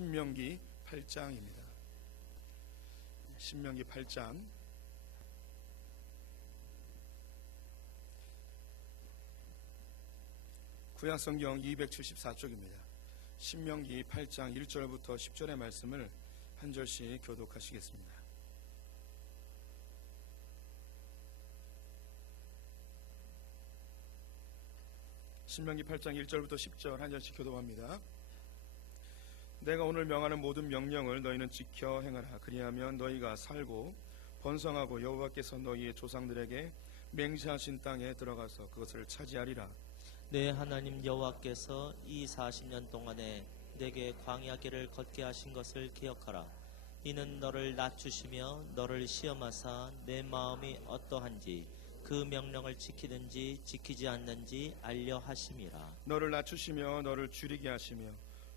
신명기 8장입니다. 신명기 8장 구약성경 274쪽입니다. 신명기 8장 1절부터 10절의 말씀을 한 절씩 교독하시겠습니다. 신명기 8장 1절부터 10절 한 절씩 교독합니다. 내가 오늘 명하는 모든 명령을 너희는 지켜 행하라. 그리하면 너희가 살고 번성하고 여호와께서 너희의 조상들에게 맹세하신 땅에 들어가서 그것을 차지하리라. 내 하나님 여호와께서 이 40년 동안에 내게 광야길을 걷게 하신 것을 기억하라. 이는 너를 낮추시며 너를 시험하사 내 마음이 어떠한지 그 명령을 지키든지 지키지 않는지 알려 하심이라. 너를 낮추시며 너를 줄이게 하시며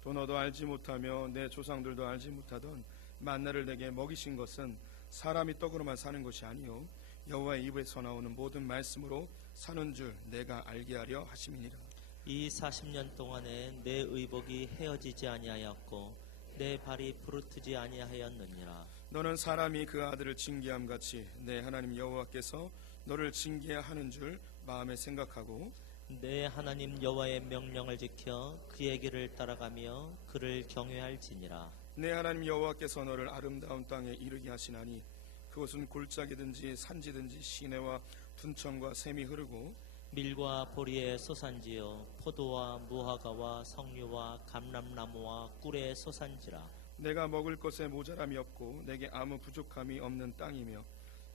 또 너도 알지 못하며 내 조상들도 알지 못하던 만나를 내게 먹이신 것은 사람이 떡으로만 사는 것이 아니요 여호와의 입에서 나오는 모든 말씀으로 사는 줄 내가 알게 하려 하심이니라. 이 40년 동안에 내 의복이 헤어지지 아니하였고 내 발이 부르트지 아니하였느니라. 너는 사람이 그 아들을 징계함 같이 내 하나님 여호와께서 너를 징계하는 줄 마음에 생각하고 내 하나님 여호와의 명령을 지켜 그의 길을 따라가며 그를 경외할지니라. 내 하나님 여호와께서 너를 아름다운 땅에 이르게 하시나니 그것은 골짜기든지 산지든지 시내와 둔천과 샘이 흐르고 밀과 보리의 소산지요 포도와 무화과와 석류와 감람나무와 꿀의 소산지라. 내가 먹을 것에 모자람이 없고 내게 아무 부족함이 없는 땅이며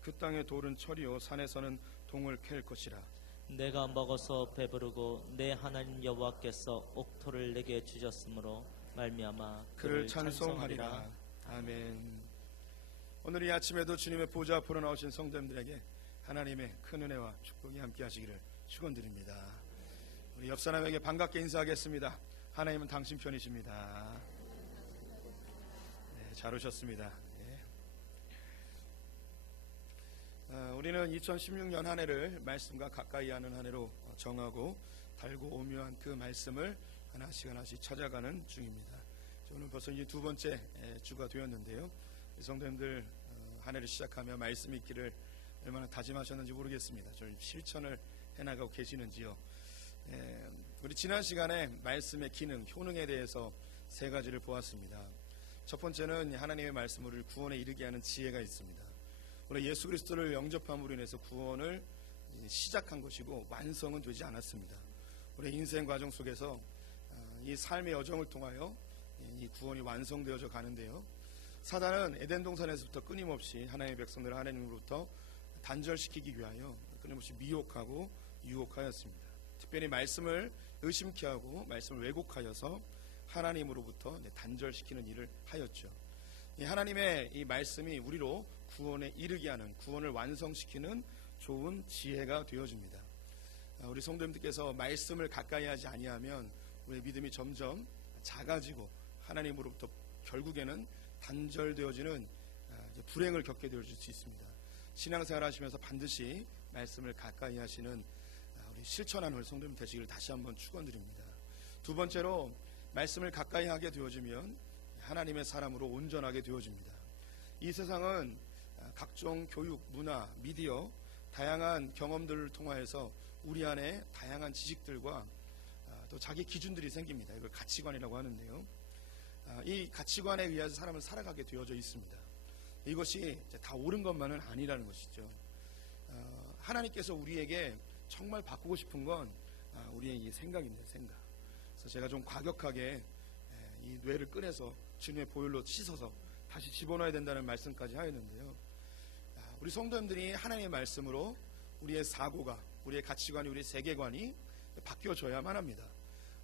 그 땅의 돌은 철이요 산에서는 동을 캘 것이라. 내가 먹어서 배부르고 내 하나님 여호와께서 옥토를 내게 주셨으므로 말미암아 그를 찬송하리라. 아멘. 오늘 이 아침에도 주님의 보좌 앞으로 나오신 성도님들에게 하나님의 큰 은혜와 축복이 함께 하시기를 축원드립니다. 우리 옆 사람에게 반갑게 인사하겠습니다. 하나님은 당신 편이십니다. 네, 잘 오셨습니다. 우리는 2016년 한 해를 말씀과 가까이 하는 한 해로 정하고 달고 오묘한 그 말씀을 하나씩 하나씩 찾아가는 중입니다. 오늘 벌써 이제 두 번째 주가 되었는데요. 성도님들 한 해를 시작하며 말씀 읽기를 얼마나 다짐하셨는지 모르겠습니다. 좀 실천을 해나가고 계시는지요. 우리 지난 시간에 말씀의 기능, 효능에 대해서 세 가지를 보았습니다. 첫 번째는 하나님의 말씀을 우리를 구원에 이르게 하는 지혜가 있습니다. 우리 예수 그리스도를 영접함으로 인해서 구원을 시작한 것이고 완성은 되지 않았습니다. 우리 인생 과정 속에서 이 삶의 여정을 통하여 이 구원이 완성되어져 가는데요. 사단은 에덴 동산에서부터 끊임없이 하나님의 백성들을 하나님으로부터 단절시키기 위하여 끊임없이 미혹하고 유혹하였습니다. 특별히 말씀을 의심케 하고 말씀을 왜곡하여서 하나님으로부터 단절시키는 일을 하였죠. 하나님의 이 말씀이 우리로 구원에 이르게 하는, 구원을 완성시키는 좋은 지혜가 되어줍니다. 우리 성도님들께서 말씀을 가까이 하지 아니하면 우리의 믿음이 점점 작아지고 하나님으로부터 결국에는 단절되어지는 불행을 겪게 되어질 수 있습니다. 신앙생활 하시면서 반드시 말씀을 가까이 하시는 우리 실천하는 우리 성도님 되시기를 다시 한번 축원드립니다. 두 번째로 말씀을 가까이 하게 되어지면 하나님의 사람으로 온전하게 되어집니다. 이 세상은 각종 교육, 문화, 미디어, 다양한 경험들을 통하여서 우리 안에 다양한 지식들과 또 자기 기준들이 생깁니다. 이걸 가치관이라고 하는데요. 이 가치관에 의해서 사람은 살아가게 되어져 있습니다. 이것이 다 옳은 것만은 아니라는 것이죠. 하나님께서 우리에게 정말 바꾸고 싶은 건 우리의 이 생각입니다. 생각. 그래서 제가 좀 과격하게 이 뇌를 꺼내서 주님의 보혈로 씻어서 다시 집어넣어야 된다는 말씀까지 하였는데요. 우리 성도님들이 하나님의 말씀으로 우리의 사고가, 우리의 가치관이, 우리의 세계관이 바뀌어져야만 합니다.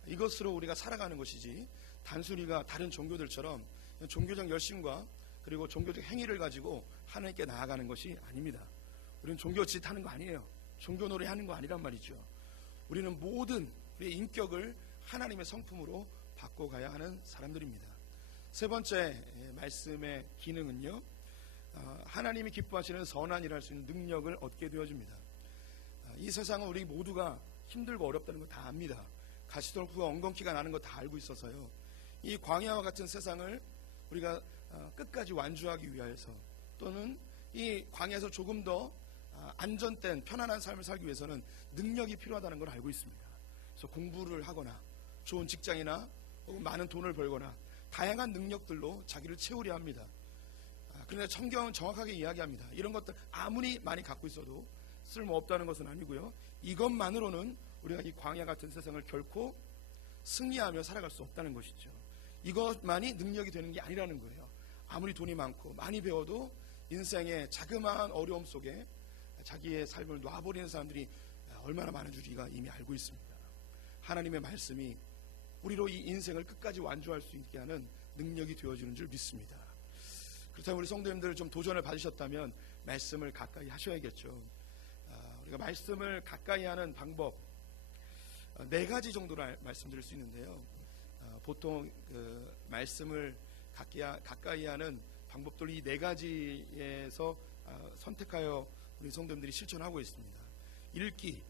이것으로 우리가 살아가는 것이지 단순히가 다른 종교들처럼 종교적 열심과 그리고 종교적 행위를 가지고 하나님께 나아가는 것이 아닙니다. 우리는 종교 짓 하는 거 아니에요. 종교 놀이 하는 거 아니란 말이죠. 우리는 모든 우리의 인격을 하나님의 성품으로 바꿔가야 하는 사람들입니다. 세 번째 말씀의 기능은요, 하나님이 기뻐하시는 선한 일을 할 수 있는 능력을 얻게 되어집니다. 이 세상은 우리 모두가 힘들고 어렵다는 거 다 압니다. 가시덤불과 엉겅퀴가 나는 거 다 알고 있어서요. 이 광야와 같은 세상을 우리가 끝까지 완주하기 위해서, 또는 이 광야에서 조금 더 안전된 편안한 삶을 살기 위해서는 능력이 필요하다는 걸 알고 있습니다. 그래서 공부를 하거나 좋은 직장이나 혹은 많은 돈을 벌거나 다양한 능력들로 자기를 채우려 합니다. 그런데 성경은 정확하게 이야기합니다. 이런 것들 아무리 많이 갖고 있어도 쓸모없다는 것은 아니고요, 이것만으로는 우리가 이 광야 같은 세상을 결코 승리하며 살아갈 수 없다는 것이죠. 이것만이 능력이 되는 게 아니라는 거예요. 아무리 돈이 많고 많이 배워도 인생의 자그마한 어려움 속에 자기의 삶을 놔버리는 사람들이 얼마나 많은 줄 우리가 이미 알고 있습니다. 하나님의 말씀이 우리로 이 인생을 끝까지 완주할 수 있게 하는 능력이 되어주는 줄 믿습니다. 그렇다면 우리 성도님들 좀 도전을 받으셨다면 말씀을 가까이 하셔야겠죠. 우리가 말씀을 가까이 하는 방법 4가지 정도로 말씀드릴 수 있는데요. 보통 그 말씀을 가까이 하는 방법들 이 4가지에서 선택하여 우리 성도님들이 실천하고 있습니다. 읽기,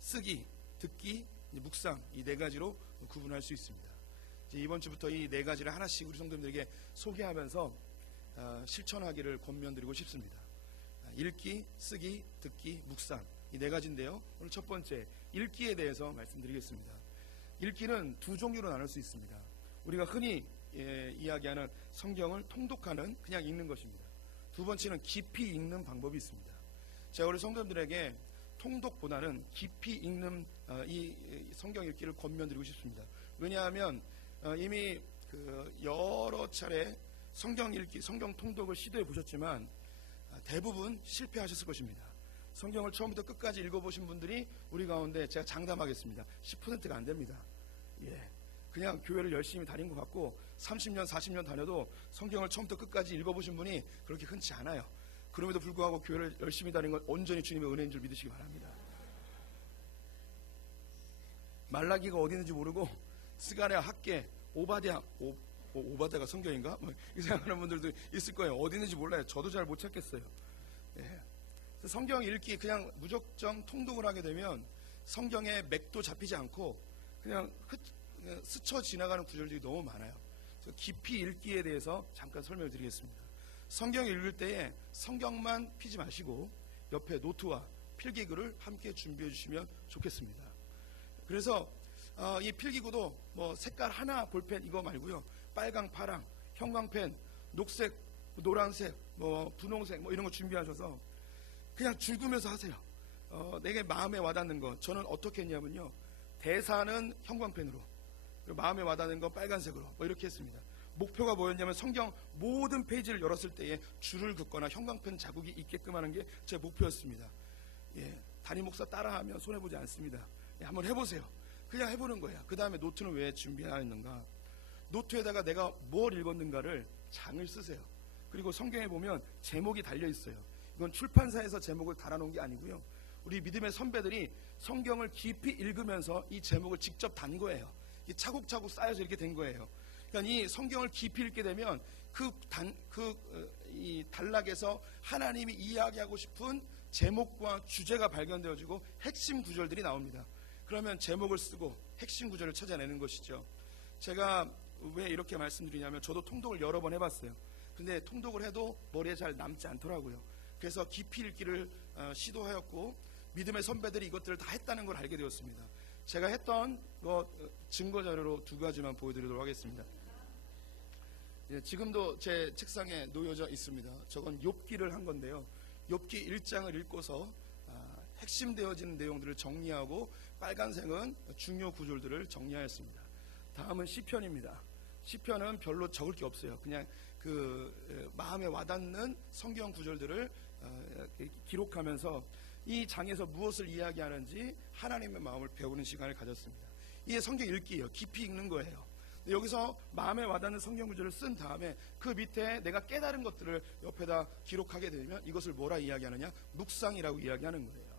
쓰기, 듣기, 묵상, 이 4가지로 구분할 수 있습니다. 이번 주부터 이 4가지를 하나씩 우리 성도님들에게 소개하면서 실천하기를 권면드리고 싶습니다. 읽기, 쓰기, 듣기, 묵상, 이 4가지인데요. 오늘 첫 번째 읽기에 대해서 말씀드리겠습니다. 읽기는 2종류로 나눌 수 있습니다. 우리가 흔히 이야기하는 성경을 통독하는, 그냥 읽는 것입니다. 두 번째는 깊이 읽는 방법이 있습니다. 제가 우리 성도님들에게 통독보다는 깊이 읽는 이 성경 읽기를 권면드리고 싶습니다. 왜냐하면 이미 여러 차례 성경 읽기, 성경 통독을 시도해 보셨지만 대부분 실패하셨을 것입니다. 성경을 처음부터 끝까지 읽어보신 분들이 우리 가운데 제가 장담하겠습니다. 10%가 안 됩니다. 그냥 교회를 열심히 다닌 것 같고 30년, 40년 다녀도 성경을 처음부터 끝까지 읽어보신 분이 그렇게 흔치 않아요. 그럼에도 불구하고 교회를 열심히 다닌 건 온전히 주님의 은혜인 줄 믿으시기 바랍니다. 말라기가 어디 있는지 모르고 스가랴, 학계, 오바댜, 오바댜가 성경인가? 이 생각하는 분들도 있을 거예요. 어디 있는지 몰라요. 저도 잘 못 찾겠어요. 성경 읽기 그냥 무작정 통독을 하게 되면 성경의 맥도 잡히지 않고 그냥 스쳐 지나가는 구절들이 너무 많아요. 그래서 깊이 읽기에 대해서 잠깐 설명을 드리겠습니다. 성경 읽을 때에 성경만 피지 마시고 옆에 노트와 필기구를 함께 준비해 주시면 좋겠습니다. 그래서 이 필기구도 뭐 색깔 하나 볼펜 이거 말고요, 빨강, 파랑, 형광펜, 녹색, 노란색, 뭐 분홍색 뭐 이런 거 준비하셔서 그냥 줄구면서 하세요. 내게 마음에 와닿는 거, 저는 어떻게 했냐면요, 대사는 형광펜으로, 마음에 와닿는 건 빨간색으로 뭐 이렇게 했습니다. 목표가 뭐였냐면 성경 모든 페이지를 열었을 때에 줄을 긋거나 형광펜 자국이 있게끔 하는 게 제 목표였습니다. 담임 목사 따라하면 손해보지 않습니다. 한번 해보세요. 그냥 해보는 거예요. 그 다음에 노트는 왜 준비하였는가, 노트에다가 내가 뭘 읽었는가를 장을 쓰세요. 그리고 성경에 보면 제목이 달려 있어요. 이건 출판사에서 제목을 달아놓은 게 아니고요, 우리 믿음의 선배들이 성경을 깊이 읽으면서 이 제목을 직접 단 거예요. 이 차곡차곡 쌓여서 이렇게 된 거예요. 그러니까 이 성경을 깊이 읽게 되면 이 단락에서 하나님이 이야기하고 싶은 제목과 주제가 발견되어지고 핵심 구절들이 나옵니다. 그러면 제목을 쓰고 핵심 구절을 찾아내는 것이죠. 제가 왜 이렇게 말씀드리냐면 저도 통독을 여러 번 해봤어요. 근데 통독을 해도 머리에 잘 남지 않더라고요. 그래서 깊이 읽기를 시도하였고 믿음의 선배들이 이것들을 다 했다는 걸 알게 되었습니다. 제가 했던 것 증거 자료로 2가지만 보여드리도록 하겠습니다. 지금도 제 책상에 놓여져 있습니다. 저건 욥기를 한 건데요, 욥기 1장을 읽고서 핵심되어지는 내용들을 정리하고 빨간색은 중요 구절들을 정리하였습니다. 다음은 시편입니다. 시편은 별로 적을 게 없어요. 그냥 마음에 와닿는 성경 구절들을 기록하면서 이 장에서 무엇을 이야기하는지 하나님의 마음을 배우는 시간을 가졌습니다. 이게 성경 읽기예요. 깊이 읽는 거예요. 여기서 마음에 와닿는 성경 구절을 쓴 다음에 그 밑에 내가 깨달은 것들을 옆에다 기록하게 되면 이것을 뭐라 이야기하느냐, 묵상이라고 이야기하는 거예요.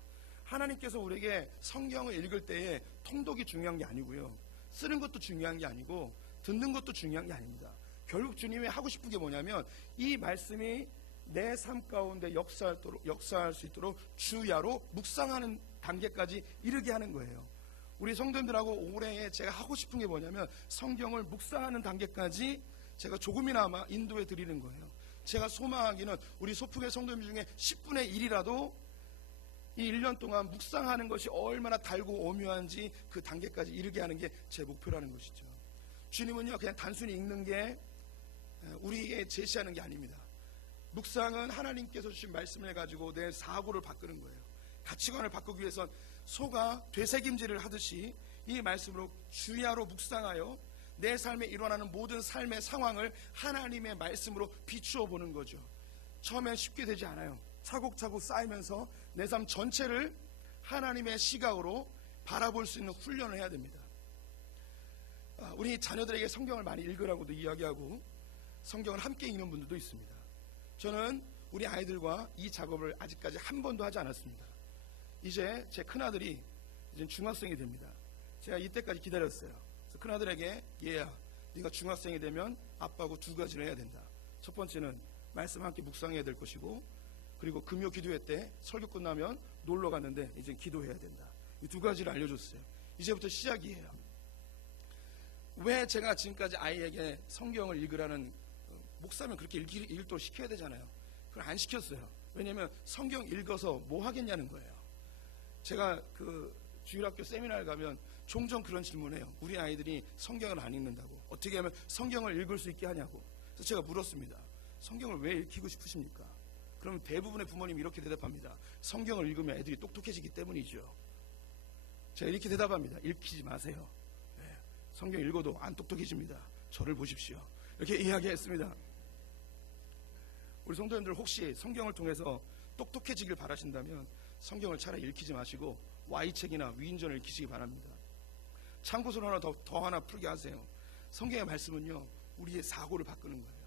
하나님께서 우리에게 성경을 읽을 때에 통독이 중요한 게 아니고요, 쓰는 것도 중요한 게 아니고 듣는 것도 중요한 게 아닙니다. 결국 주님이 하고 싶은 게 뭐냐면 이 말씀이 내 삶 가운데 역사할 수 있도록 주야로 묵상하는 단계까지 이르게 하는 거예요. 우리 성도님들하고 올해 제가 하고 싶은 게 뭐냐면 성경을 묵상하는 단계까지 제가 조금이나마 인도해 드리는 거예요. 제가 소망하기는 우리 소풍의 성도님 중에 10분의 1이라도 이 1년 동안 묵상하는 것이 얼마나 달고 오묘한지 그 단계까지 이르게 하는 게 제 목표라는 것이죠. 주님은요, 그냥 단순히 읽는 게 우리에게 제시하는 게 아닙니다. 묵상은 하나님께서 주신 말씀을 가지고 내 사고를 바꾸는 거예요. 가치관을 바꾸기 위해선 소가 되새김질을 하듯이 이 말씀으로 주야로 묵상하여 내 삶에 일어나는 모든 삶의 상황을 하나님의 말씀으로 비추어 보는 거죠. 처음엔 쉽게 되지 않아요. 차곡차곡 쌓이면서 내 삶 전체를 하나님의 시각으로 바라볼 수 있는 훈련을 해야 됩니다. 우리 자녀들에게 성경을 많이 읽으라고도 이야기하고 성경을 함께 읽는 분들도 있습니다. 저는 우리 아이들과 이 작업을 아직까지 한 번도 하지 않았습니다. 이제 제 큰아들이 이제 중학생이 됩니다. 제가 이때까지 기다렸어요. 그래서 큰아들에게 얘야, 네가 중학생이 되면 아빠하고 두 가지를 해야 된다. 첫 번째는 말씀 함께 묵상해야 될 것이고, 그리고 금요 기도회 때 설교 끝나면 놀러 갔는데 이제 기도해야 된다. 이 두 가지를 알려줬어요. 이제부터 시작이에요. 왜 제가 지금까지 아이에게 성경을 읽으라는, 목사면 그렇게 읽도록 시켜야 되잖아요. 그걸 안 시켰어요. 왜냐하면 성경 읽어서 뭐 하겠냐는 거예요. 제가 그 주일학교 세미나를 가면 종종 그런 질문을 해요. 우리 아이들이 성경을 안 읽는다고, 어떻게 하면 성경을 읽을 수 있게 하냐고. 그래서 제가 물었습니다. 성경을 왜 읽히고 싶으십니까? 그러면 대부분의 부모님이 이렇게 대답합니다. 성경을 읽으면 애들이 똑똑해지기 때문이죠. 제가 이렇게 대답합니다. 읽히지 마세요. 네, 성경 읽어도 안 똑똑해집니다. 저를 보십시오. 이렇게 이야기했습니다. 우리 성도님들 혹시 성경을 통해서 똑똑해지길 바라신다면 성경을 차라리 읽히지 마시고 Y책이나 위인전을 읽히시기 바랍니다. 참고서를 하나 더 하나 풀게 하세요. 성경의 말씀은요, 우리의 사고를 바꾸는 거예요.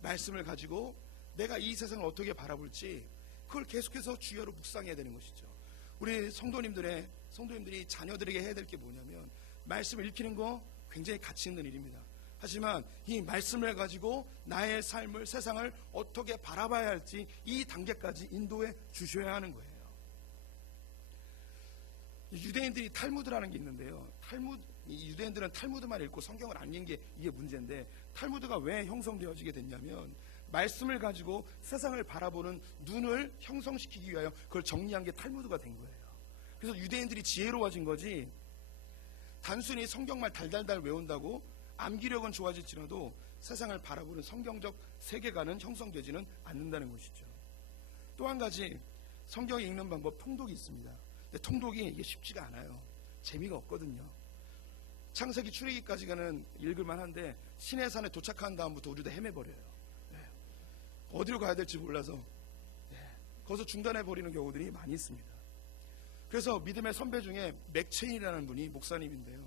말씀을 가지고 내가 이 세상을 어떻게 바라볼지 그걸 계속해서 주야로 묵상해야 되는 것이죠. 우리 성도님들이 자녀들에게 해야 될 게 뭐냐면 말씀을 읽히는 거 굉장히 가치 있는 일입니다. 하지만 이 말씀을 가지고 나의 삶을, 세상을 어떻게 바라봐야 할지 이 단계까지 인도해 주셔야 하는 거예요. 유대인들이 탈무드라는 게 있는데요. 유대인들은 탈무드만 읽고 성경을 안 읽는 게 이게 문제인데, 탈무드가 왜 형성되어지게 됐냐면 말씀을 가지고 세상을 바라보는 눈을 형성시키기 위하여 그걸 정리한 게 탈무드가 된 거예요. 그래서 유대인들이 지혜로워진 거지, 단순히 성경만 달달달 외운다고 암기력은 좋아질지라도 세상을 바라보는 성경적 세계관은 형성되지는 않는다는 것이죠. 또 한 가지, 성경 읽는 방법, 통독이 있습니다. 근데 통독이 이게 쉽지가 않아요. 재미가 없거든요. 창세기 출애기까지가는 읽을만 한데 시내산에 도착한 다음부터 우리도 헤매버려요. 어디로 가야 될지 몰라서 거기서 중단해버리는 경우들이 많이 있습니다. 그래서 믿음의 선배 중에 맥체인이라는 분이 목사님인데요,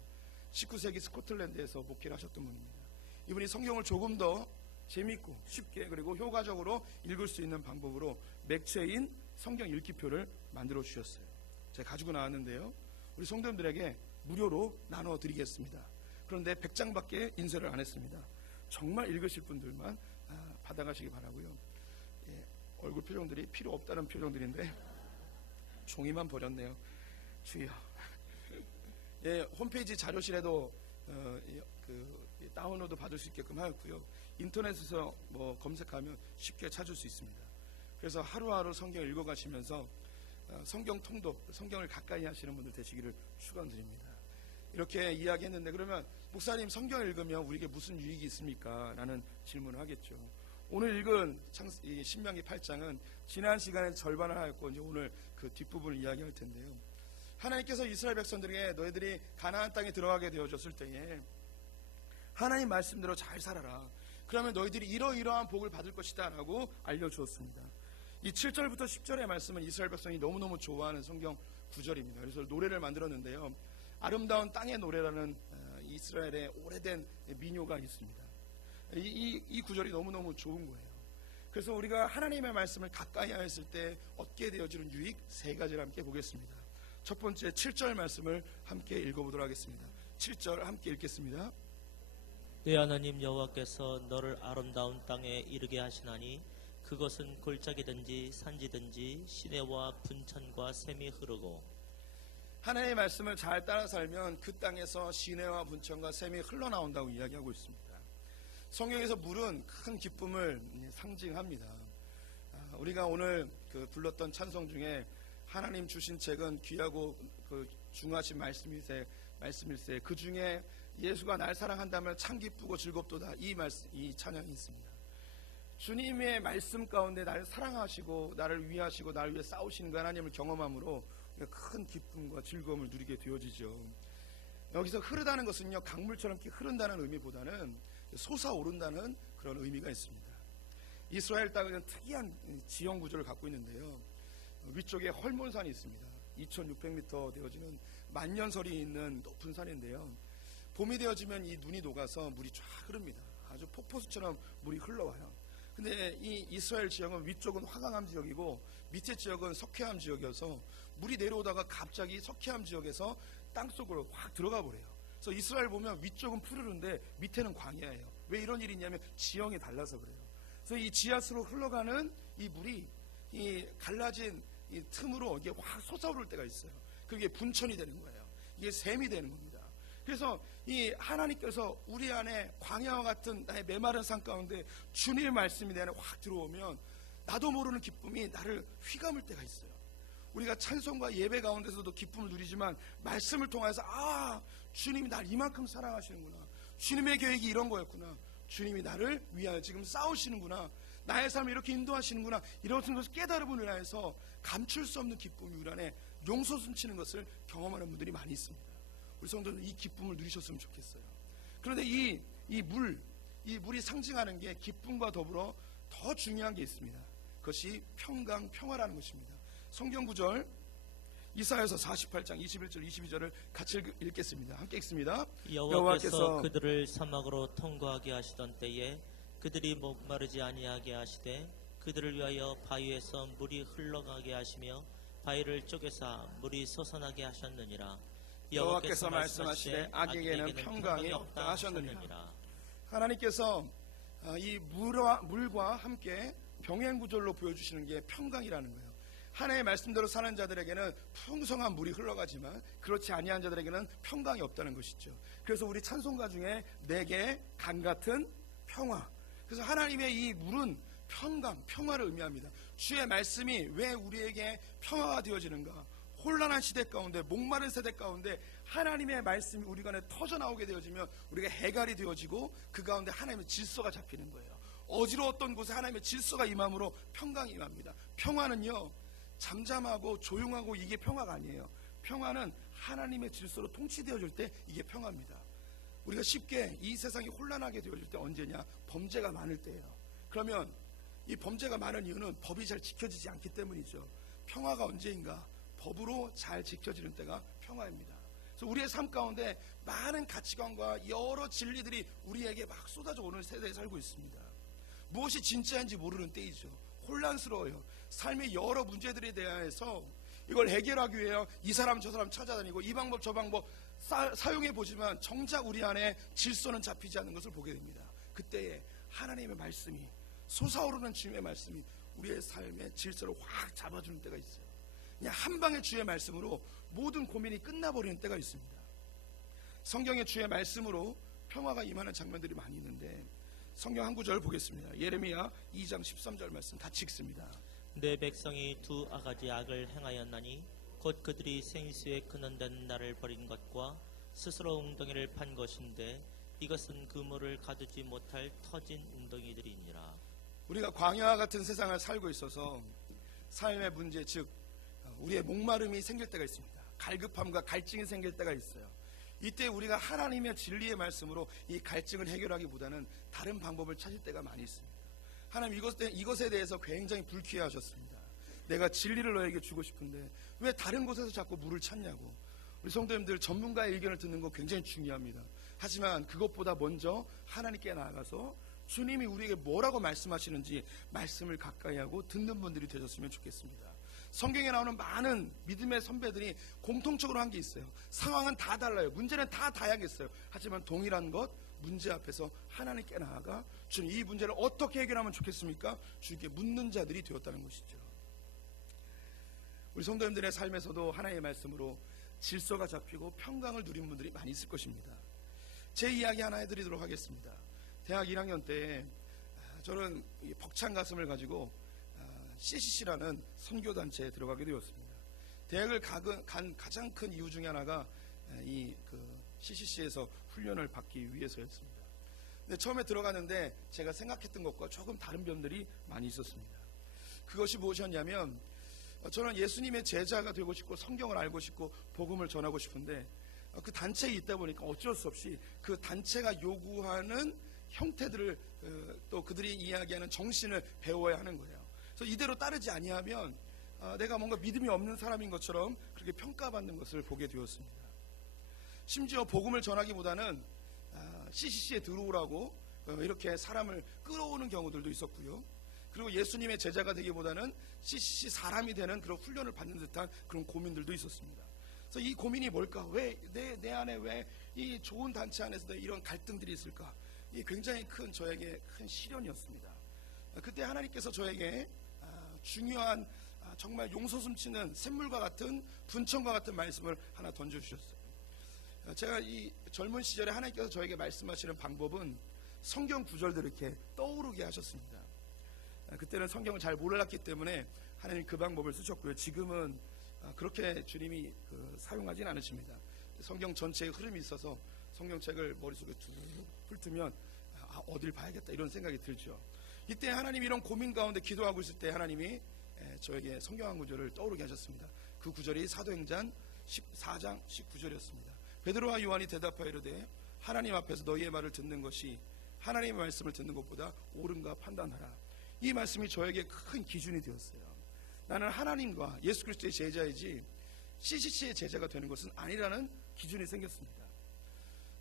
19세기 스코틀랜드에서 목회를 하셨던 분입니다. 이분이 성경을 조금 더 재미있고 쉽게 그리고 효과적으로 읽을 수 있는 방법으로 맥체인 성경 읽기표를 만들어 주셨어요. 제가 가지고 나왔는데요, 우리 성도님들에게 무료로 나눠드리겠습니다. 그런데 100장밖에 인쇄를 안 했습니다. 정말 읽으실 분들만 받아가시기 바라고요. 얼굴 표정들이 필요 없다는 표정들인데 종이만 버렸네요. 주여. 홈페이지 자료실에도 다운로드 받을 수 있게끔 하였고요. 인터넷에서 뭐 검색하면 쉽게 찾을 수 있습니다. 그래서 하루하루 성경을 읽어가시면서 성경 통독, 성경을 가까이 하시는 분들 되시기를 축원드립니다. 이렇게 이야기했는데, 그러면 목사님 성경을 읽으면 우리에게 무슨 유익이 있습니까? 라는 질문을 하겠죠. 오늘 읽은 신명기 8장은 지난 시간에 절반을 하였고 이제 오늘 그 뒷부분을 이야기할 텐데요. 하나님께서 이스라엘 백성들에게 너희들이 가나안 땅에 들어가게 되어졌을 때에 하나님 말씀대로 잘 살아라. 그러면 너희들이 이러이러한 복을 받을 것이다 라고 알려주었습니다. 이 7절부터 10절의 말씀은 이스라엘 백성이 너무너무 좋아하는 성경 구절입니다. 그래서 노래를 만들었는데요, 아름다운 땅의 노래라는 이스라엘의 오래된 민요가 있습니다. 이 구절이 너무너무 좋은 거예요. 그래서 우리가 하나님의 말씀을 가까이 하였을 때 얻게 되어지는 유익 세 가지를 함께 보겠습니다. 첫 번째 7절 말씀을 함께 읽어보도록 하겠습니다. 7절 함께 읽겠습니다. 내 하나님 여호와께서 너를 아름다운 땅에 이르게 하시나니 그것은 골짜기든지 산지든지 시내와 분천과 샘이 흐르고, 하나님의 말씀을 잘 따라 살면 그 땅에서 시내와 분천과 샘이 흘러나온다고 이야기하고 있습니다. 성경에서 물은 큰 기쁨을 상징합니다. 우리가 오늘 불렀던 찬송 중에 하나님 주신 책은 귀하고 중하신 말씀일세 그 중에 예수가 날 사랑한다면 참 기쁘고 즐겁도다, 이 찬양이 있습니다. 주님의 말씀 가운데 나를 사랑하시고 나를 위하시고 나를 위해 싸우시는 그 하나님을 경험함으로 큰 기쁨과 즐거움을 누리게 되어지죠. 여기서 흐르다는 것은요, 강물처럼 흐른다는 의미보다는 솟아오른다는 그런 의미가 있습니다. 이스라엘 땅은 특이한 지형 구조를 갖고 있는데요, 위쪽에 헐몬산이 있습니다. 2600m 되어지는 만년설이 있는 높은 산인데요, 봄이 되어지면 이 눈이 녹아서 물이 쫙 흐릅니다. 아주 폭포수처럼 물이 흘러와요. 근데 이 이스라엘 지역은 위쪽은 화강암 지역이고 밑에 지역은 석회암 지역이어서 물이 내려오다가 갑자기 석회암 지역에서 땅속으로 확 들어가 버려요. 그래서 이스라엘 보면 위쪽은 푸르른데 밑에는 광야예요. 왜 이런 일이 있냐면 지형이 달라서 그래요. 그래서 이 지하수로 흘러가는 이 물이 이 갈라진 이 틈으로 이게 확 솟아오를 때가 있어요. 그게 분천이 되는 거예요. 이게 샘이 되는 겁니다. 그래서 이 하나님께서 우리 안에 광야와 같은 나의 메마른 삶 가운데 주님의 말씀이 내 안에 확 들어오면 나도 모르는 기쁨이 나를 휘감을 때가 있어요. 우리가 찬송과 예배 가운데서도 기쁨을 누리지만 말씀을 통해서 주님이 나를 이만큼 사랑하시는구나, 주님의 계획이 이런 거였구나, 주님이 나를 위하여 지금 싸우시는구나, 나의 삶을 이렇게 인도하시는구나, 이런 것을 깨달음을 인하여서 감출 수 없는 기쁨이 우리 안에 용솟음치는 것을 경험하는 분들이 많이 있습니다. 우리 성도는 이 기쁨을 누리셨으면 좋겠어요. 그런데 이 물이 상징하는 게 기쁨과 더불어 더 중요한 게 있습니다. 그것이 평화라는 것입니다. 성경 구절 이사야서 48장 21절 22절을 같이 읽겠습니다. 함께 읽습니다. 여호와께서 그들을 사막으로 통과하게 하시던 때에 그들이 목마르지 아니하게 하시되 그들을 위하여 바위에서 물이 흘러가게 하시며 바위를 쪼개사 물이 솟아나게 하셨느니라. 여호와께서 말씀하시되 악에게는 평강이 없다 하셨느니라. 하나님께서 이 물과 함께 병행구절로 보여주시는 게 평강이라는 거예요. 하나님의 말씀대로 사는 자들에게는 풍성한 물이 흘러가지만 그렇지 아니한 자들에게는 평강이 없다는 것이죠. 그래서 우리 찬송가 중에 내게 강 같은 평화, 그래서 하나님의 이 물은 평화를 의미합니다. 주의 말씀이 왜 우리에게 평화가 되어지는가? 혼란한 시대 가운데, 목마른 세대 가운데 하나님의 말씀이 우리 안에 터져나오게 되어지면 우리가 해갈이 되어지고 그 가운데 하나님의 질서가 잡히는 거예요. 어지러웠던 곳에 하나님의 질서가 임함으로 평강이 임합니다. 평화는요, 잠잠하고 조용하고 이게 평화가 아니에요. 평화는 하나님의 질서로 통치되어질 때 이게 평화입니다. 우리가 쉽게 이 세상이 혼란하게 되어질 때 언제냐? 범죄가 많을 때예요. 그러면 이 범죄가 많은 이유는 법이 잘 지켜지지 않기 때문이죠. 평화가 언제인가? 법으로 잘 지켜지는 때가 평화입니다. 그래서 우리의 삶 가운데 많은 가치관과 여러 진리들이 우리에게 막 쏟아져 오는 세대에 살고 있습니다. 무엇이 진짜인지 모르는 때이죠. 혼란스러워요. 삶의 여러 문제들에 대해서 이걸 해결하기 위해 이 사람 저 사람 찾아다니고 이 방법 저 방법 사용해 보지만 정작 우리 안에 질서는 잡히지 않는 것을 보게 됩니다. 그때에 하나님의 말씀이, 솟아오르는 주님의 말씀이 우리의 삶의 질서를 확 잡아주는 때가 있어요. 그냥 한 방의 주의 말씀으로 모든 고민이 끝나버리는 때가 있습니다. 성경의 주의 말씀으로 평화가 임하는 장면들이 많이 있는데 성경 한 구절 보겠습니다. 예레미야 2장 13절 말씀 같이 읽습니다. 내 백성이 두 아가지 악을 행하였나니 곧 그들이 생수에 근원된 나를 버린 것과 스스로 웅덩이를 판 것인데 이것은 그 물을 가두지 못할 터진 웅덩이들이니라. 우리가 광야와 같은 세상을 살고 있어서 삶의 문제, 즉 우리의 목마름이 생길 때가 있습니다. 갈급함과 갈증이 생길 때가 있어요. 이때 우리가 하나님의 진리의 말씀으로 이 갈증을 해결하기보다는 다른 방법을 찾을 때가 많이 있습니다. 하나님 이것에 대해서 굉장히 불쾌하셨습니다. 내가 진리를 너에게 주고 싶은데 왜 다른 곳에서 자꾸 물을 찾냐고. 우리 성도님들, 전문가의 의견을 듣는 거 굉장히 중요합니다. 하지만 그것보다 먼저 하나님께 나아가서 주님이 우리에게 뭐라고 말씀하시는지 말씀을 가까이 하고 듣는 분들이 되셨으면 좋겠습니다. 성경에 나오는 많은 믿음의 선배들이 공통적으로 한 게 있어요. 상황은 다 달라요. 문제는 다 다양했어요. 하지만 동일한 것, 문제 앞에서 하나님께 나아가 주님 이 문제를 어떻게 해결하면 좋겠습니까? 주께 묻는 자들이 되었다는 것이죠. 우리 성도님들의 삶에서도 하나님의 말씀으로 질서가 잡히고 평강을 누린 분들이 많이 있을 것입니다. 제 이야기 하나 해드리도록 하겠습니다. 대학 1학년 때 저는 벅찬 가슴을 가지고 CCC라는 선교단체에 들어가게 되었습니다. 대학을 간 가장 큰 이유 중에 하나가 이 CCC에서 훈련을 받기 위해서였습니다. 근데 처음에 들어가는데 제가 생각했던 것과 조금 다른 점들이 많이 있었습니다. 그것이 무엇이었냐면, 저는 예수님의 제자가 되고 싶고 성경을 알고 싶고 복음을 전하고 싶은데, 그 단체에 있다 보니까 어쩔 수 없이 그 단체가 요구하는 형태들을, 또 그들이 이야기하는 정신을 배워야 하는 거예요. 그래서 이대로 따르지 아니하면 내가 뭔가 믿음이 없는 사람인 것처럼 그렇게 평가받는 것을 보게 되었습니다. 심지어 복음을 전하기보다는 CCC에 들어오라고 이렇게 사람을 끌어오는 경우들도 있었고요. 그리고 예수님의 제자가 되기보다는 CCC 사람이 되는 그런 훈련을 받는 듯한 그런 고민들도 있었습니다. 그래서 이 고민이 뭘까? 왜 내 안에 왜 이 좋은 단체 안에서 이런 갈등들이 있을까? 이 굉장히 저에게 큰 시련이었습니다. 그때 하나님께서 저에게 중요한, 정말 용솟음치는 샘물과 같은, 분천과 같은 말씀을 하나 던져주셨어요. 제가 이 젊은 시절에 하나님께서 저에게 말씀하시는 방법은 성경 구절들을 이렇게 떠오르게 하셨습니다. 그때는 성경을 잘 몰랐기 때문에 하나님 그 방법을 쓰셨고요. 지금은 그렇게 주님이 사용하진 않으십니다. 성경 전체의 흐름이 있어서 성경책을 머릿속에 쭉 훑으면 어딜 봐야겠다 이런 생각이 들죠. 이때 하나님이 이런 고민 가운데 기도하고 있을 때 하나님이 저에게 성경 한 구절을 떠오르게 하셨습니다. 그 구절이 사도행전 14장 19절이었습니다. 베드로와 요한이 대답하여 이르되 하나님 앞에서 너희의 말을 듣는 것이 하나님의 말씀을 듣는 것보다 옳은가 판단하라. 이 말씀이 저에게 큰 기준이 되었어요. 나는 하나님과 예수 그리스도의 제자이지 CCC의 제자가 되는 것은 아니라는 기준이 생겼습니다.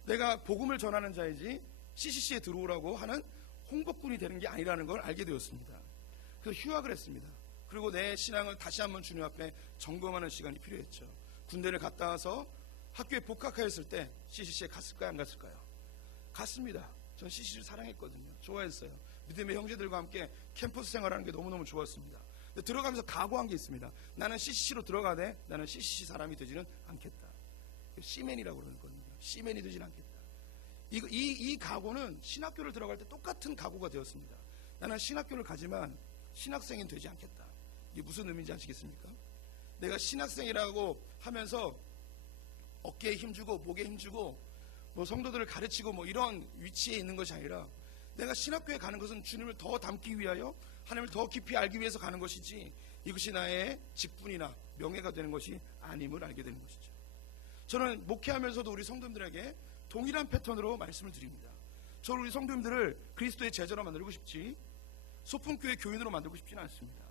내가 복음을 전하는 자이지 CCC에 들어오라고 하는 홍보꾼이 되는 게 아니라는 걸 알게 되었습니다. 그래서 휴학을 했습니다. 그리고 내 신앙을 다시 한번 주님 앞에 점검하는 시간이 필요했죠. 군대를 갔다 와서 학교에 복학하였을 때 CCC에 갔을까요? 안 갔을까요? 갔습니다. 전 CCC를 사랑했거든요. 좋아했어요. 믿음의 형제들과 함께 캠퍼스 생활하는 게 너무너무 좋았습니다. 근데 들어가면서 각오한 게 있습니다. 나는 CCC로 들어가되 나는 CCC 사람이 되지는 않겠다. C맨이라고 그러거든요. C맨이 되지는 않겠다. 이 각오는 신학교를 들어갈 때 똑같은 각오가 되었습니다. 나는 신학교를 가지만 신학생은 되지 않겠다. 이게 무슨 의미인지 아시겠습니까? 내가 신학생이라고 하면서 어깨에 힘주고 목에 힘주고 뭐 성도들을 가르치고 뭐 이런 위치에 있는 것이 아니라, 내가 신학교에 가는 것은 주님을 더 닮기 위하여 하나님을 더 깊이 알기 위해서 가는 것이지 이것이 나의 직분이나 명예가 되는 것이 아님을 알게 되는 것이죠. 저는 목회하면서도 우리 성도님들에게 동일한 패턴으로 말씀을 드립니다. 저는 우리 성도님들을 그리스도의 제자로 만들고 싶지 소품교회 교인으로 만들고 싶지는 않습니다.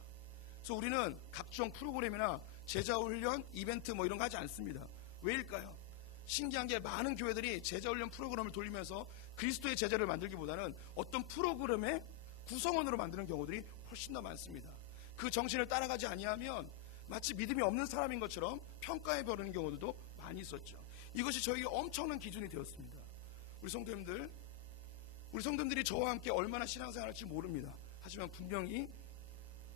그래서 우리는 각종 프로그램이나 제자훈련 이벤트 뭐 이런 거 하지 않습니다. 왜일까요? 신기한 게 많은 교회들이 제자훈련 프로그램을 돌리면서 그리스도의 제자를 만들기보다는 어떤 프로그램의 구성원으로 만드는 경우들이 훨씬 더 많습니다. 그 정신을 따라가지 아니하면 마치 믿음이 없는 사람인 것처럼 평가해 버리는 경우들도 많이 있었죠. 이것이 저에게 엄청난 기준이 되었습니다. 우리 성도님들이 저와 함께 얼마나 신앙생활할지 모릅니다. 하지만 분명히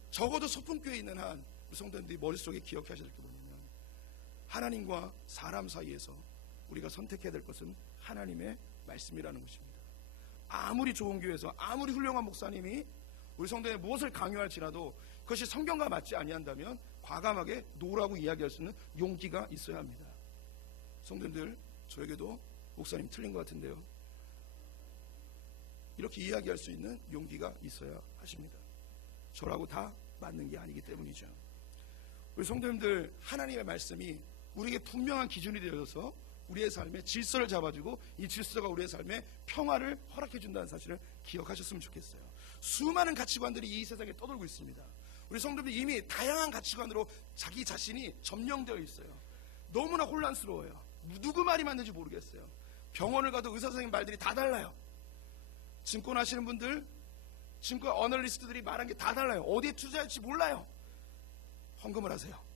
적어도 소품교회에 있는 한 우리 성도님들이 머릿속에 기억하셔야 될 게 뭐냐면, 하나님과 사람 사이에서 우리가 선택해야 될 것은 하나님의 말씀이라는 것입니다. 아무리 좋은 교회에서 아무리 훌륭한 목사님이 우리 성도에 무엇을 강요할지라도 그것이 성경과 맞지 아니한다면 과감하게 노라고 이야기할 수 있는 용기가 있어야 합니다. 성도님들, 저에게도 목사님 틀린 것 같은데요, 이렇게 이야기할 수 있는 용기가 있어야 하십니다. 저라고 다 맞는 게 아니기 때문이죠. 우리 성도님들, 하나님의 말씀이 우리에게 분명한 기준이 되어서 우리의 삶에 질서를 잡아주고 이 질서가 우리의 삶에 평화를 허락해준다는 사실을 기억하셨으면 좋겠어요. 수많은 가치관들이 이 세상에 떠돌고 있습니다. 우리 성도들이 이미 다양한 가치관으로 자기 자신이 점령되어 있어요. 너무나 혼란스러워요. 누구 말이 맞는지 모르겠어요. 병원을 가도 의사 선생님 말들이 다 달라요. 증권 하시는 분들, 증권 어널리스트들이 말한 게 다 달라요. 어디에 투자할지 몰라요. 헌금을 하세요.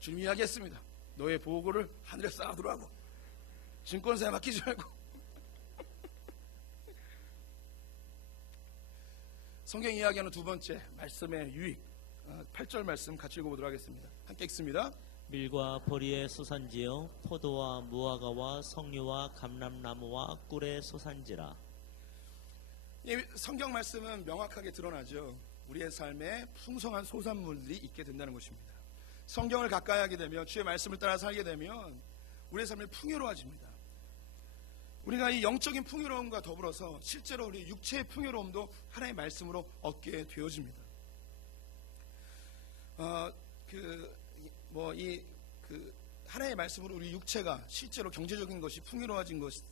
주님이 이야기했습니다. 너의 보고를 하늘에 쌓아두라고. 증권사에 맡기지 말고. 성경 이야기하는 두 번째 말씀의 유익, 8절 말씀 같이 읽어보도록 하겠습니다. 함께 읽습니다. 밀과 보리의 소산지요 포도와 무화과와 석류와 감람나무와 꿀의 소산지라. 이 성경 말씀은 명확하게 드러나죠. 우리의 삶에 풍성한 소산물들이 있게 된다는 것입니다. 성경을 가까이 하게 되면, 주의 말씀을 따라 살게 되면 우리의 삶이 풍요로워집니다. 우리가 이 영적인 풍요로움과 더불어서 실제로 우리 육체의 풍요로움도 하나님의 말씀으로 얻게 되어집니다. 하나님의 말씀으로 우리 육체가 실제로 경제적인 것이 풍요로워진 것이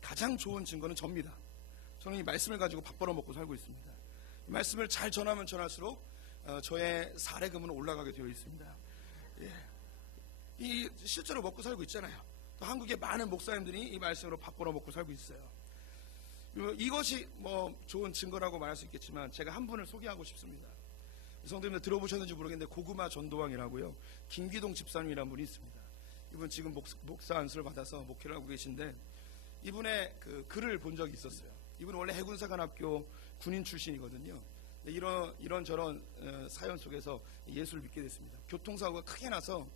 가장 좋은 증거는 접니다. 저는 이 말씀을 가지고 밥 벌어먹고 살고 있습니다. 이 말씀을 잘 전하면 전할수록 저의 사례금은 올라가게 되어 있습니다. 예. 이 실제로 먹고 살고 있잖아요. 또 한국의 많은 목사님들이 이 말씀으로 밥 벌어먹고 살고 있어요. 이것이 뭐 좋은 증거라고 말할 수 있겠지만 제가 한 분을 소개하고 싶습니다. 성도님들 들어보셨는지 모르겠는데 고구마 전도왕이라고요, 김기동 집사님이라는 분이 있습니다. 이분 지금 목사 안수를 받아서 목회를 하고 계신데, 이분의 그 글을 본 적이 있었어요. 이분은 원래 해군사관학교 군인 출신이거든요. 이런저런 사연 속에서 예수를 믿게 됐습니다. 교통사고가 크게 나서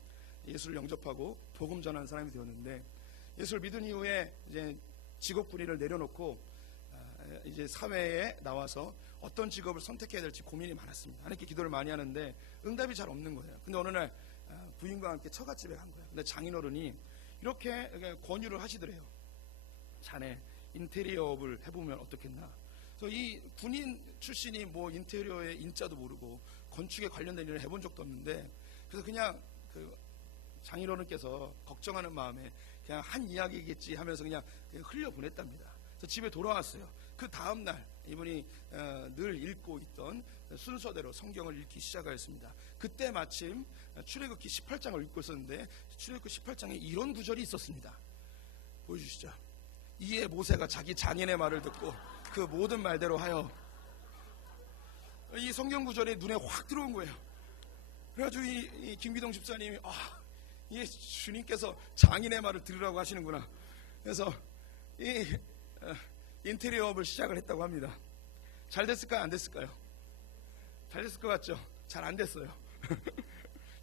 예수를 영접하고 복음 전하는 사람이 되었는데, 예수를 믿은 이후에 이제 직업 군인을 내려놓고 이제 사회에 나와서 어떤 직업을 선택해야 될지 고민이 많았습니다. 하나님께 기도를 많이 하는데 응답이 잘 없는 거예요. 근데 어느 날 부인과 함께 처갓집에 간 거예요. 근데 장인어른이 이렇게 권유를 하시더래요. 자네 인테리어업을 해보면 어떻겠나. 그래서 이 군인 출신이 뭐 인테리어의 인자도 모르고 건축에 관련된 일을 해본 적도 없는데, 그래서 그냥 그 장인어른께서 걱정하는 마음에 그냥 한 이야기겠지 하면서 그냥 흘려보냈답니다. 그래서 집에 돌아왔어요. 그 다음날 이분이 늘 읽고 있던 순서대로 성경을 읽기 시작하였습니다. 그때 마침 출애굽기 18장을 읽고 있었는데, 출애굽기 18장에 이런 구절이 있었습니다. 보여주시죠. 이에 모세가 자기 장인의 말을 듣고 그 모든 말대로 하여. 이 성경 구절이 눈에 확 들어온 거예요. 그래가지고 이 김기동 집사님이 이 주님께서 장인의 말을 들으라고 하시는구나. 그래서 이 인테리어업을 시작을 했다고 합니다. 잘 됐을까요? 안 됐을까요? 잘 됐을 것 같죠? 잘 안 됐어요.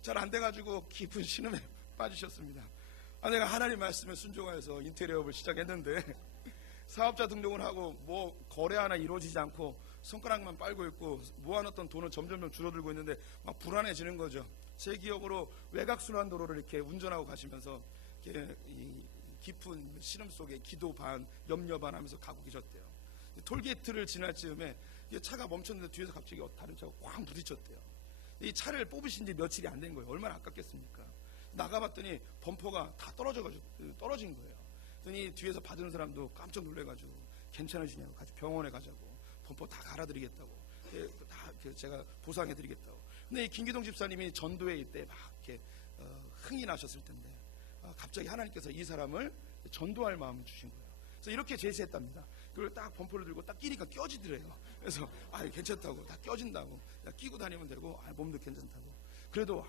잘 안 돼가지고 깊은 신음에 빠지셨습니다. 내가 하나님 말씀에 순종하여서 인테리어업을 시작했는데 사업자 등록을 하고 뭐 거래 하나 이루어지지 않고 손가락만 빨고 있고 모아놨던 돈은 점점 줄어들고 있는데 막 불안해지는 거죠. 제 기억으로 외곽순환도로를 이렇게 운전하고 가시면서 이렇게 깊은 신음 속에 기도 반, 염려 반 하면서 가고 계셨대요. 톨게이트를 지날 즈음에 차가 멈췄는데 뒤에서 갑자기 다른 차가 꽉 부딪혔대요. 이 차를 뽑으신 지 며칠이 안 된 거예요. 얼마나 아깝겠습니까? 나가봤더니 범퍼가 다 떨어진 거예요. 그랬더니 뒤에서 받은 사람도 깜짝 놀래가지고 괜찮으시냐고, 같이 병원에 가자고, 범퍼 다 갈아드리겠다고, 다 제가 보상해드리겠다고. 근데 이 김기동 집사님이 전도회 때 막 이렇게 흥이 나셨을 텐데 갑자기 하나님께서 이 사람을 전도할 마음을 주신 거예요. 그래서 이렇게 제시했답니다. 그걸 딱 범퍼를 들고 딱 끼니까 껴지더래요. 그래서 괜찮다고, 다 껴진다고, 끼고 다니면 되고, 몸도 괜찮다고. 그래도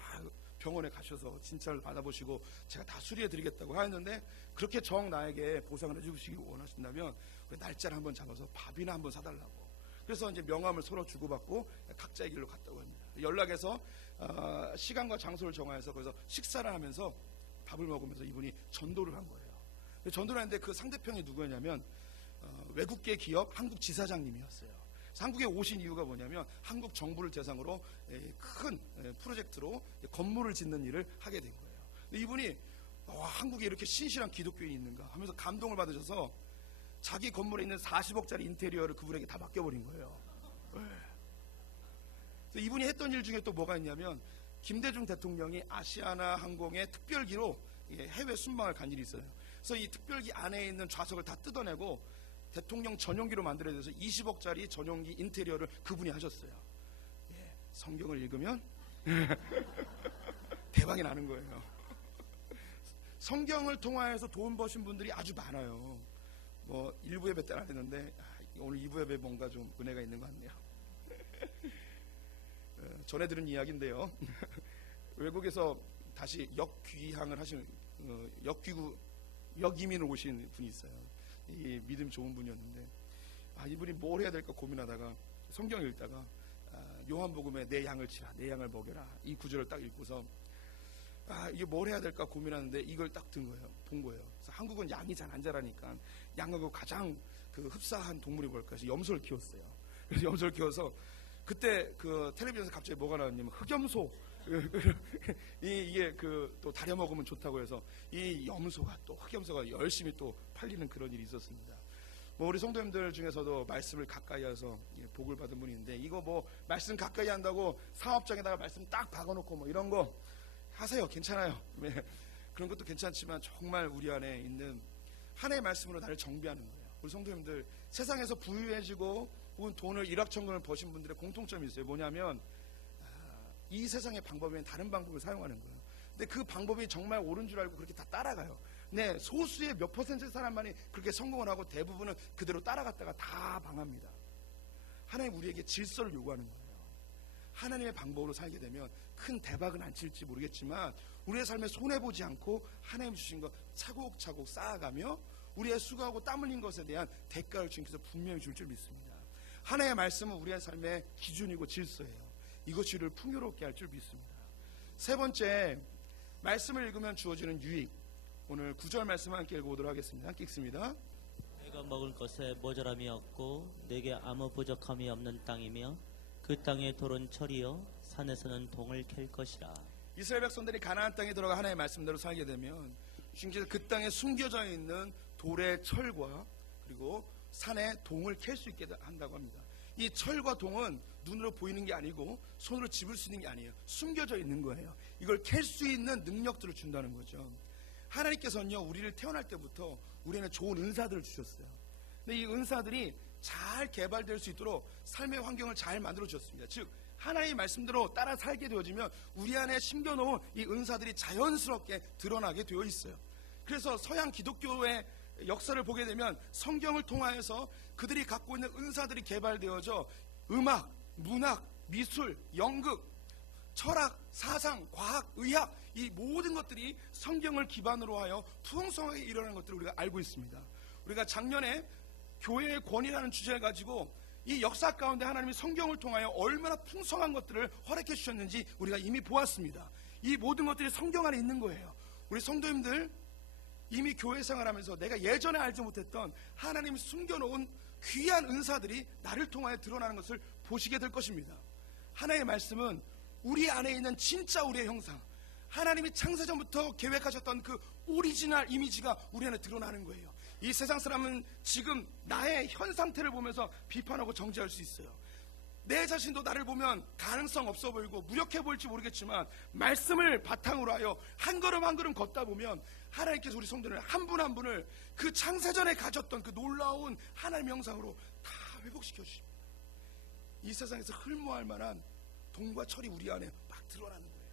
병원에 가셔서 진찰을 받아보시고 제가 다 수리해드리겠다고 하였는데, 그렇게 나에게 보상을 해주시기 원하신다면 날짜를 한번 잡아서 밥이나 한번 사달라고. 그래서 이제 명함을 서로 주고받고 각자의 길로 갔다고 합니다. 연락해서 시간과 장소를 정하여서 거기서 식사를 하면서 밥을 먹으면서 이분이 전도를 한 거예요. 전도를 했는데 그 상대편이 누구였냐면 외국계 기업 한국 지사장님이었어요. 그래서 한국에 오신 이유가 뭐냐면 한국 정부를 대상으로 큰 프로젝트로 건물을 짓는 일을 하게 된 거예요. 근데 이분이 한국에 이렇게 신실한 기독교인이 있는가 하면서 감동을 받으셔서 자기 건물에 있는 40억짜리 인테리어를 그분에게 다 맡겨버린 거예요. 그래서 이분이 했던 일 중에 또 뭐가 있냐면, 김대중 대통령이 아시아나 항공의 특별기로 해외 순방을 간 일이 있어요. 그래서 이 특별기 안에 있는 좌석을 다 뜯어내고 대통령 전용기로 만들어야 돼서 20억짜리 전용기 인테리어를 그분이 하셨어요. 성경을 읽으면 대박이 나는 거예요. 성경을 통하여서 돈 버신 분들이 아주 많아요. 뭐 1부 예배 때는 안 했는데 오늘 2부 예배 뭔가 좀 은혜가 있는 것 같네요. 전에 들은 이야기인데요. 외국에서 다시 역귀향을 하신 역이민을 오신 분이 있어요. 이 믿음 좋은 분이었는데 이분이 뭘 해야 될까 고민하다가 성경을 읽다가 요한복음에 내 양을 치라, 내 양을 먹여라, 이 구절을 딱 읽고서 이게 뭘 해야 될까 고민하는데 이걸 딱 본 거예요. 그래서 한국은 양이 잘 안 자라니까 양하고 가장 그 흡사한 동물이 뭘까 해서 염소를 키웠어요. 그래서 염소를 키워서 그때 그 텔레비전에서 갑자기 뭐가 나왔냐면 흑염소 이게 그 또 다려 먹으면 좋다고 해서 이 염소가 또 흑염소가 열심히 또 팔리는 그런 일이 있었습니다. 뭐 우리 성도님들 중에서도 말씀을 가까이 해서 복을 받은 분이 있는데 이거 뭐 말씀 가까이 한다고 사업장에다가 말씀 딱 박아놓고 뭐 이런 거 하세요. 괜찮아요. 네. 그런 것도 괜찮지만 정말 우리 안에 있는 하나님의 말씀으로 나를 정비하는 거예요. 우리 성도님들 세상에서 부유해지고 혹은 돈을 일확천금을 버신 분들의 공통점이 있어요. 뭐냐면 이 세상의 방법 외엔 다른 방법을 사용하는 거예요. 근데 그 방법이 정말 옳은 줄 알고 그렇게 다 따라가요. 네, 소수의 몇 퍼센트 사람만이 그렇게 성공을 하고 대부분은 그대로 따라갔다가 다 망합니다. 하나님 우리에게 질서를 요구하는 거예요. 하나님의 방법으로 살게 되면 큰 대박은 안 칠지 모르겠지만 우리의 삶에 손해보지 않고 하나님 주신 것 차곡차곡 쌓아가며 우리의 수고하고 땀 흘린 것에 대한 대가를 주님께서 분명히 줄 줄 믿습니다. 하나님의 말씀은 우리의 삶의 기준이고 질서예요. 이것이 우리를 풍요롭게 할 줄 믿습니다. 세 번째, 말씀을 읽으면 주어지는 유익. 오늘 9절 말씀을 함께 읽어보도록 하겠습니다. 함께 읽습니다. 내가 먹을 것에 모자람이 없고 내게 아무 부족함이 없는 땅이며 그 땅의 돌은 철이요 산에서는 동을 캘 것이라. 이스라엘 백성들이 가나안 땅에 들어가 하나님의 말씀대로 살게 되면 주님께서 그 땅에 숨겨져 있는 돌의 철과 그리고 산에 동을 캘 수 있게 한다고 합니다. 이 철과 동은 눈으로 보이는 게 아니고 손으로 집을 수 있는 게 아니에요. 숨겨져 있는 거예요. 이걸 캘 수 있는 능력들을 준다는 거죠. 하나님께서는요, 우리를 태어날 때부터 우리에게 좋은 은사들을 주셨어요. 근데 이 은사들이 잘 개발될 수 있도록 삶의 환경을 잘 만들어 주셨습니다. 즉 하나님의 말씀대로 따라 살게 되어지면 우리 안에 심겨놓은 이 은사들이 자연스럽게 드러나게 되어 있어요. 그래서 서양 기독교의 역사를 보게 되면 성경을 통하여서 그들이 갖고 있는 은사들이 개발되어져 음악, 문학, 미술, 연극, 철학, 사상, 과학, 의학 이 모든 것들이 성경을 기반으로 하여 풍성하게 일어나는 것들을 우리가 알고 있습니다. 우리가 작년에 교회의 권위라는 주제를 가지고 이 역사 가운데 하나님이 성경을 통하여 얼마나 풍성한 것들을 허락해 주셨는지 우리가 이미 보았습니다. 이 모든 것들이 성경 안에 있는 거예요. 우리 성도님들 이미 교회 생활하면서 내가 예전에 알지 못했던 하나님이 숨겨놓은 귀한 은사들이 나를 통하여 드러나는 것을 보시게 될 것입니다. 하나님의 말씀은 우리 안에 있는 진짜 우리의 형상, 하나님이 창세전부터 계획하셨던 그 오리지널 이미지가 우리 안에 드러나는 거예요. 이 세상 사람은 지금 나의 현 상태를 보면서 비판하고 정죄할 수 있어요. 내 자신도 나를 보면 가능성 없어 보이고 무력해 보일지 모르겠지만 말씀을 바탕으로 하여 한 걸음 한 걸음 걷다 보면 하나님께서 우리 성도를 한 분 한 분을 그 창세전에 가졌던 그 놀라운 하나님의 형상으로 다 회복시켜 주십니다. 이 세상에서 흠모할 만한 동과 철이 우리 안에 막 드러나는 거예요.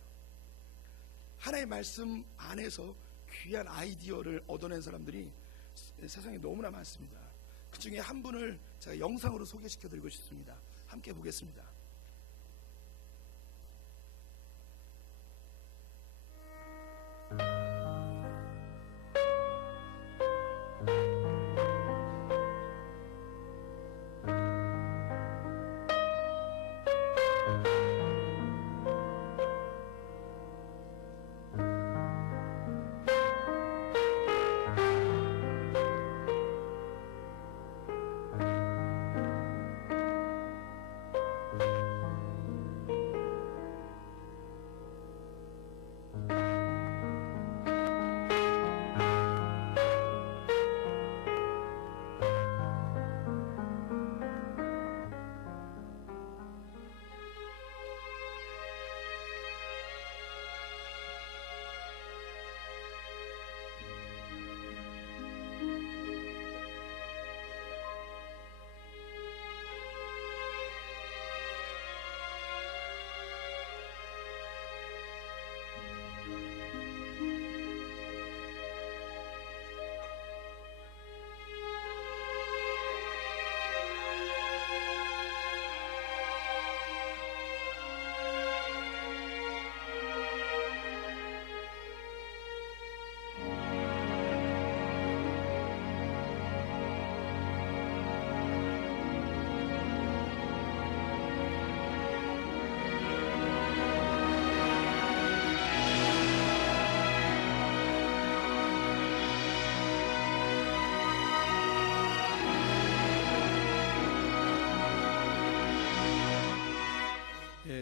하나님의 말씀 안에서 귀한 아이디어를 얻어낸 사람들이 세상에 너무나 많습니다. 그 중에 한 분을 제가 영상으로 소개시켜 드리고 싶습니다. 함께 보겠습니다.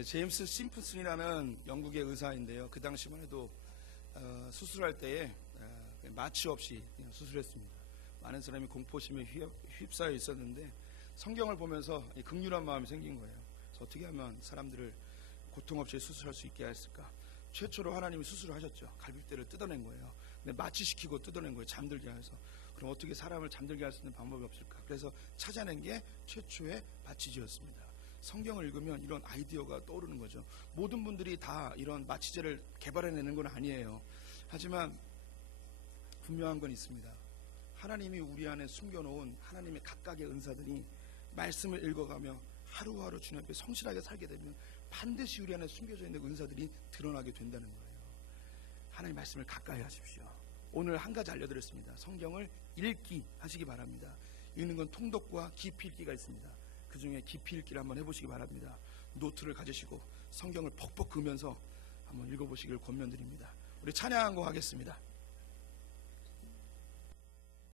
제임스 심프슨이라는 영국의 의사인데요. 그 당시만 해도 수술할 때에 마취 없이 그냥 수술했습니다. 많은 사람이 공포심에 휩싸여 있었는데 성경을 보면서 긍휼한 마음이 생긴 거예요. 그래서 어떻게 하면 사람들을 고통 없이 수술할 수 있게 했을까? 최초로 하나님이 수술을 하셨죠. 갈비뼈를 뜯어낸 거예요. 근데 마취시키고 뜯어낸 거예요. 잠들게 해서. 그럼 어떻게 사람을 잠들게 할 수 있는 방법이 없을까? 그래서 찾아낸 게 최초의 마취제였습니다. 성경을 읽으면 이런 아이디어가 떠오르는 거죠. 모든 분들이 다 이런 마취제를 개발해내는 건 아니에요. 하지만 분명한 건 있습니다. 하나님이 우리 안에 숨겨놓은 하나님의 각각의 은사들이 말씀을 읽어가며 하루하루 주님 앞에 성실하게 살게 되면 반드시 우리 안에 숨겨져 있는 은사들이 드러나게 된다는 거예요. 하나님 말씀을 가까이 하십시오. 오늘 한 가지 알려드렸습니다. 성경을 읽기 하시기 바랍니다. 읽는 건 통독과 깊이 읽기가 있습니다. 그 중에 깊이 읽기를 한번 해보시기 바랍니다. 노트를 가지시고 성경을 벅벅 그으면서 한번 읽어보시길 권면드립니다. 우리 찬양한 거 하겠습니다.